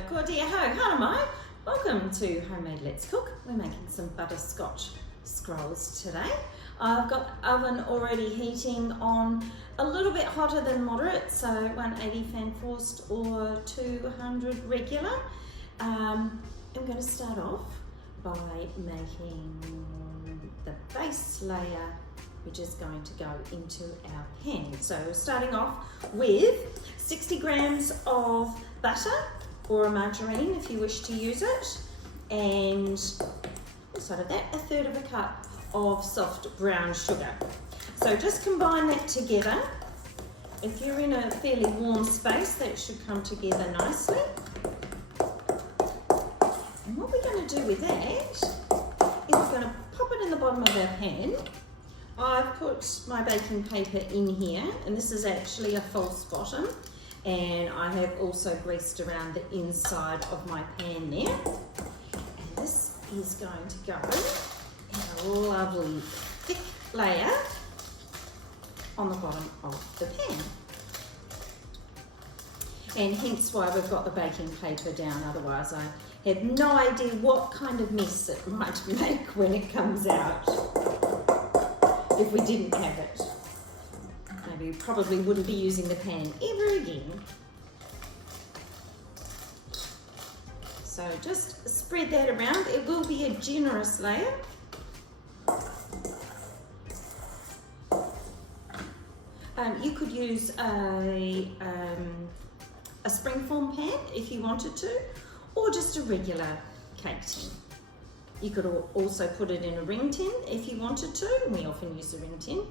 Cordia ho, hello Mike. Welcome to Homemade Let's Cook. We're making some butterscotch scrolls today. I've got oven already heating on a little bit hotter than moderate, so 180 fan forced or 200 regular. I'm going to start off by making the base layer, which is going to go into our pan. So starting off with 60 grams of butter or a margarine if you wish to use it, and outside of that, 1/3 of a cup of soft brown sugar. So just combine that together. If you're in a fairly warm space, that should come together nicely. And what we're going to do with that is we're going to pop it in the bottom of our pan. I've put my baking paper in here, and this is actually a false bottom, and I have also greased around the inside of my pan there. And this is going to go in a lovely thick layer on the bottom of the pan. And hence why we've got the baking paper down, otherwise I have no idea what kind of mess it might make when it comes out if we didn't have it. Maybe we probably wouldn't be using the pan ever again. So just spread that around. It will be a generous layer. You could use a springform pan if you wanted to, or just a regular cake tin. You could also put it in a ring tin if you wanted to. We often use a ring tin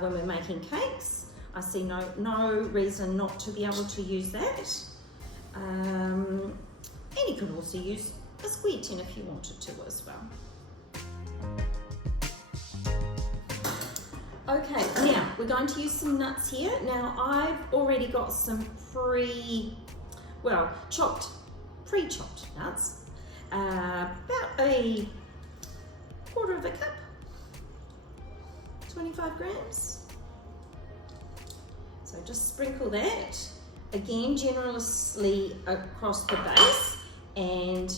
when we're making cakes. I see no reason not to be able to use that. And you could also use a square tin if you wanted to as well. Okay, now we're going to use some nuts here. Now I've already got some pre-chopped nuts. About a 1/4 of a cup, 25 grams. So just sprinkle that, again generously across the base, and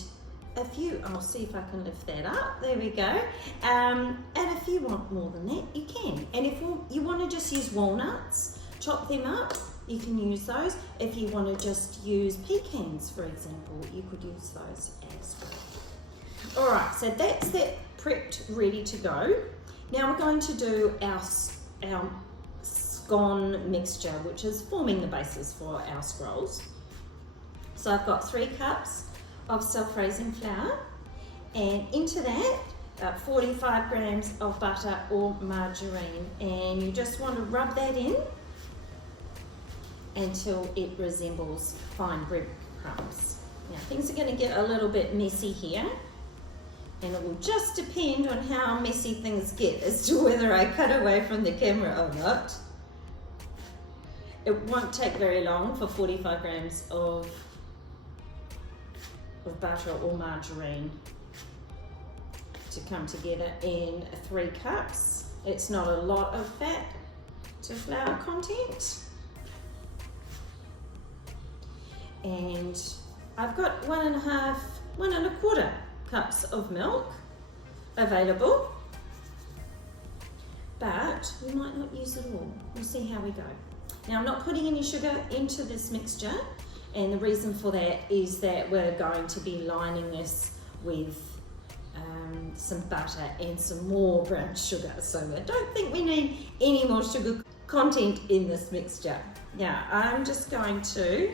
if you, I'll see if I can lift that up, there we go. And if you want more than that, you can. And if you want to just use walnuts, chop them up, you can use those. If you want to just use pecans, for example, you could use those as well. All right, so that's that prepped, ready to go. Now we're going to do our scone mixture, which is forming the basis for our scrolls. So I've got 3 cups of self-raising flour, and into that, 45 grams of butter or margarine, and you just want to rub that in until it resembles fine breadcrumbs. Now things are going to get a little bit messy here, and it will just depend on how messy things get as to whether I cut away from the camera or not. It won't take very long for 45 grams of butter or margarine to come together in 3 cups. It's not a lot of fat to flour content. And I've got 1.25 cups of milk available, but we might not use it all. We'll see how we go. Now I'm not putting any sugar into this mixture, and the reason for that is that we're going to be lining this with some butter and some more brown sugar, so I don't think we need any more sugar content in this mixture. Now I'm just going to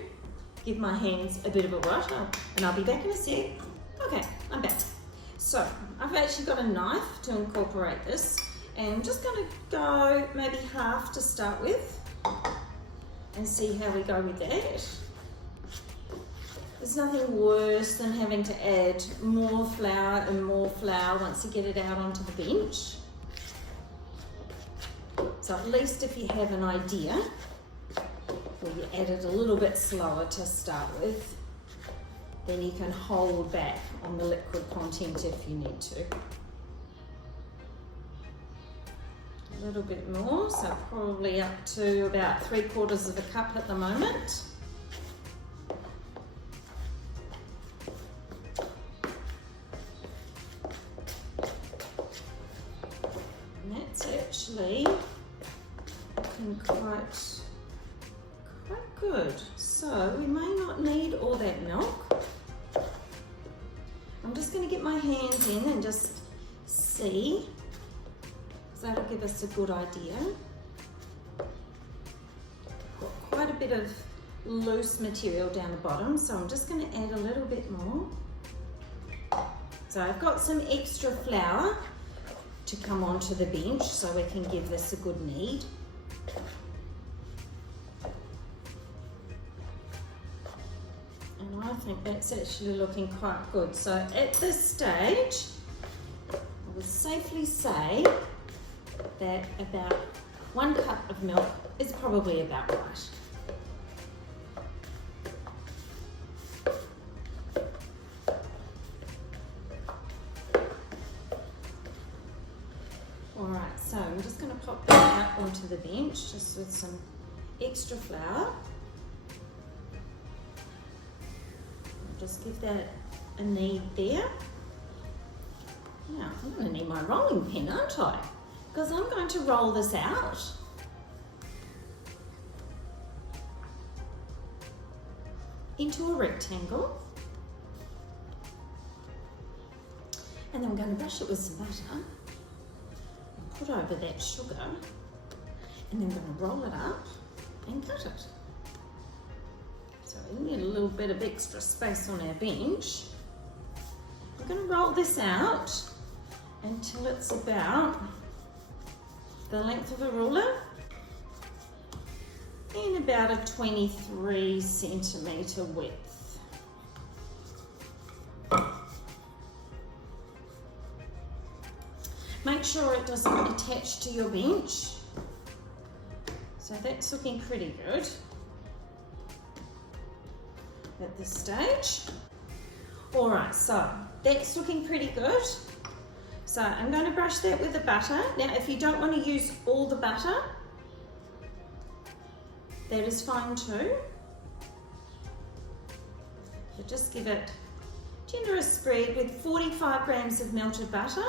give my hands a bit of a wash, and I'll be back in a sec. Okay, I'm back. So I've actually got a knife to incorporate this, and I'm just going to go maybe half to start with and see how we go with that. There's nothing worse than having to add more flour and more flour once you get it out onto the bench. So at least if you have an idea, or you add it a little bit slower to start with, then you can hold back on the liquid content if you need to. A little bit more, so probably up to about 3/4 of a cup at the moment. looking quite good. So we may not need all that milk. I'm just going to get my hands in and just see, because that'll give us a good idea. Got quite a bit of loose material down the bottom, so I'm just going to add a little bit more. So I've got some extra flour to come onto the bench so we can give this a good knead. And I think that's actually looking quite good. So at this stage, I would safely say that about 1 cup of milk is probably about right. Alright, so I'm just going to pop that out onto the bench just with some extra flour. I'll just give that a knead there. Now, I'm going to need my rolling pin, aren't I? Because I'm going to roll this out. Into a rectangle. And then I'm going to brush it with some butter. Put over that sugar, and then we're going to roll it up and cut it. So we need a little bit of extra space on our bench. We're going to roll this out until it's about the length of a ruler and about a 23 centimetre width. Make sure it doesn't attach to your bench. So that's looking pretty good at this stage. All right, so that's looking pretty good. So I'm going to brush that with the butter. Now, if you don't want to use all the butter, that is fine too. So just give it a generous spread with 45 grams of melted butter.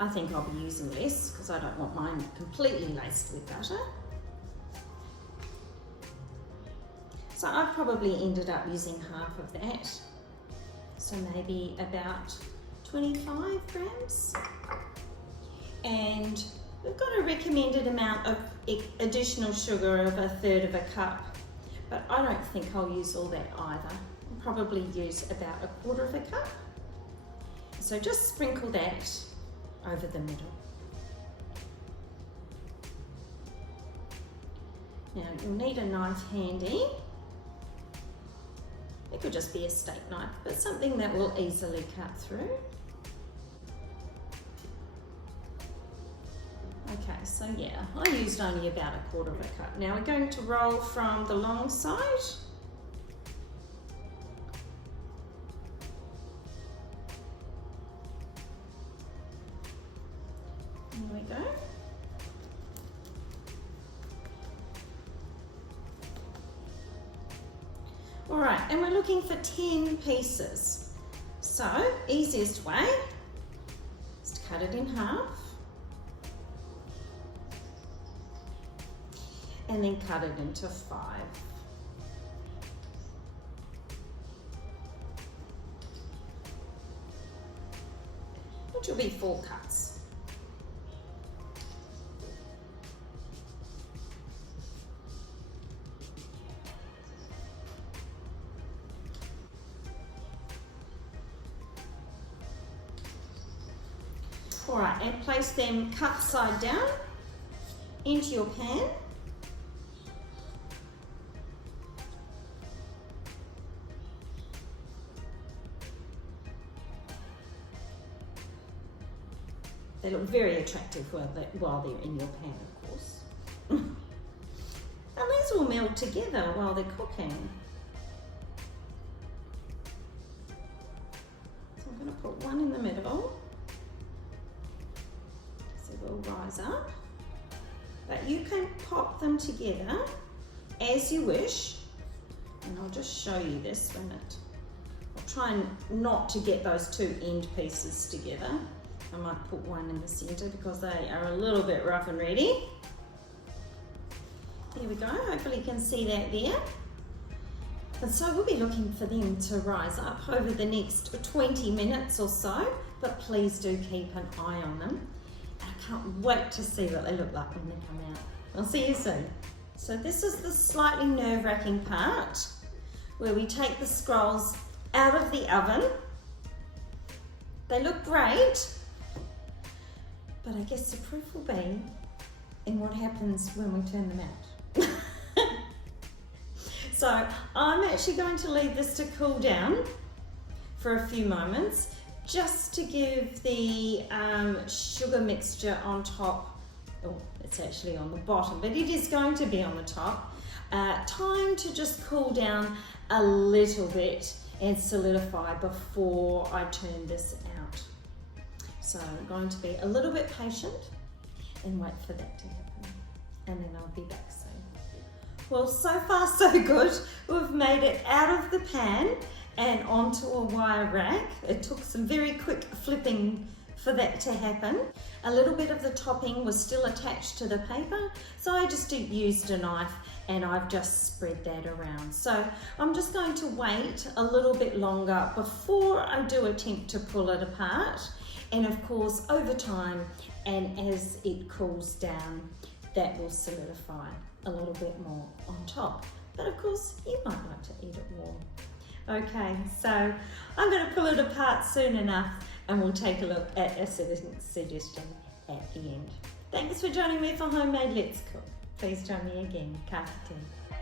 I think I'll be using less because I don't want mine completely laced with butter. So I've probably ended up using half of that. So maybe about 25 grams. And we've got a recommended amount of additional sugar of 1/3 of a cup. But I don't think I'll use all that either. I'll probably use about 1/4 of a cup. So just sprinkle that over the middle. Now you'll need a knife handy. It could just be a steak knife, but something that will easily cut through. Okay, so yeah, I used only about 1/4 of a cup. Now we're going to roll from the long side. There we go. All right, and we're looking for 10 pieces. So, easiest way is to cut it in half and then cut it into 5. Which will be 4 cuts. All right, and place them cup side down into your pan. They look very attractive while they're in your pan, of course. And these will meld together while they're cooking. So I'm going to put one in the middle. Will rise up, but you can pop them together as you wish, and I'll just show you this one. I'll try not to get those 2 end pieces together. I might put one in the center because they are a little bit rough and ready. There we go, hopefully you can see that there. And so we'll be looking for them to rise up over the next 20 minutes or so, but please do keep an eye on them. And I can't wait to see what they look like when they come out. I'll see you soon. So this is the slightly nerve-wracking part where we take the scrolls out of the oven. They look great, but I guess the proof will be in what happens when we turn them out. So I'm actually going to leave this to cool down for a few moments, just to give the sugar mixture on top, oh, it's actually on the bottom, but it is going to be on the top, time to just cool down a little bit and solidify before I turn this out. So I'm going to be a little bit patient and wait for that to happen, and then I'll be back soon. Well, so far so good. We've made it out of the pan and onto a wire rack. It took some very quick flipping for that to happen. A little bit of the topping was still attached to the paper, so I just used a knife and I've just spread that around. So I'm just going to wait a little bit longer before I do attempt to pull it apart. And of course, over time and as it cools down, that will solidify a little bit more on top. But of course, you might like to eat it warm. Okay, so I'm going to pull it apart soon enough and we'll take a look at a suggestion at the end. Thanks for joining me for Homemade Let's Cook. Please join me again. Ka kite.